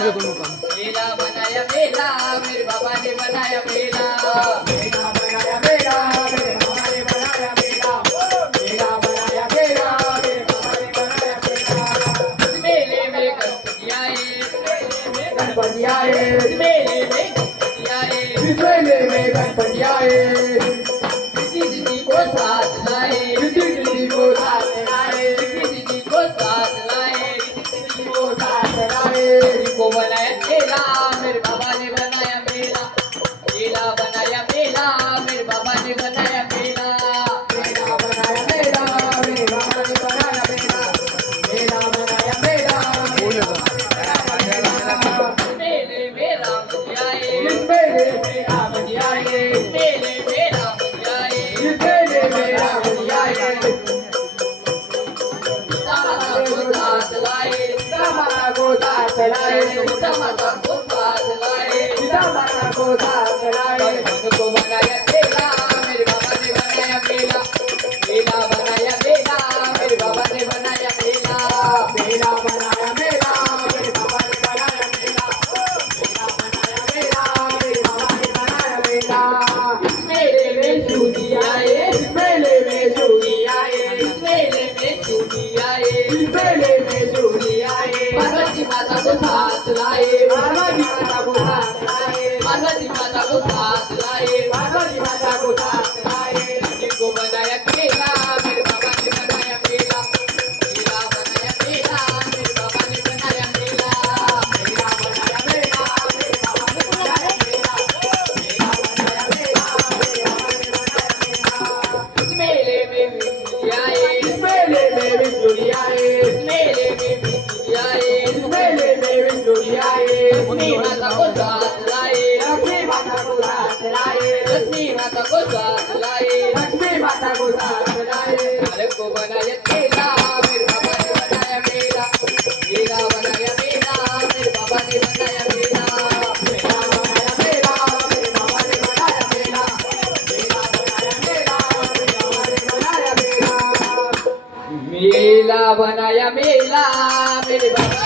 घेतो मुकाम. मेला बनाया मेला मेरे बाबा ने बनाया मेला. मेला बनाया मेला मेरे बाबा ने बनाया मेला. मेला बनाया मेला मेरे बाबा ने बनाया मेला. इस मेले में गणपति आए. गणपति आए. इस मेले में गणपति आए. इस मेले में गणपति आए. किसी को साथ लाए. किसी को साथ लाए. किसी को साथ लाए. किसी को साथ लाए. को बनाया मेला मेरे बाबा ने बनाया मेला. मेला बनाया मेला मेरे बाबा ने बनाया मेला. मेला बनाया मेला मेरे बाबा ने बनाया मेला. मेला बनाया मेला मेरे बाबा ने बनाया मेला. इस मेले में राम जी आए. इस मेले में राम जी आए. इस मेले में राम जी आए. इस मेले में राम जी आए. सीता माता को साथ लाए. सीता माता को साथ लाए. सीता माता को साथ लाए. सीता माता को साथ लाए. को बनाया मेला मेरे बाबा ने बनाया मेला. मेला बनाया मेला मेरे बाबा ने बनाया मेला. मेला बनाया मेला मेरे बाबा ने बनाया मेला. मेला बनाया मेला मेरे बाबा ने बनाया मेला. इस मेले में सूजी आए. इस मेले में सूरी आए. इस मेले में सूजी आए. इस मेले में सूरी आए. पार्वती माता को साथ लाए. पार्वती माता को साथ लाए. पार्वती माता को साथ लाए. पार्वती माता को साथ लाए. इनको बनाया मेला मेरे बाबा ने बनाया मेला. मेला बनाया मेला मेरे बाबा ने बनाया मेला. मेला बनाया मेला मेरे बाबा ने बनाया मेला. मेला बनाया मेला मेरे बाबा ने बनाया मेला. इस मेले में बिजली आए. इस मेले में बिजली आए. इस मेले में बिजली आए. इस मेले में बिजली आए. लक्ष्मी माता को साथ लाए. लक्ष्मी माता को साथ लाए. लक्ष्मी माता को साथ लाए. लक्ष्मी माता को साथ लाए. हर को बनाया मेला मेरे बाबा ने बनाया मेला. मेला बनाया मेला मेरे बाबा ने बनाया मेला. मेला बनाया मेला मेरे बाबा ने बनाया मेला. मेला बनाया मेला मेरे बाबा ने बनाया मेला. मेला बनाया मेला मेरे बाबा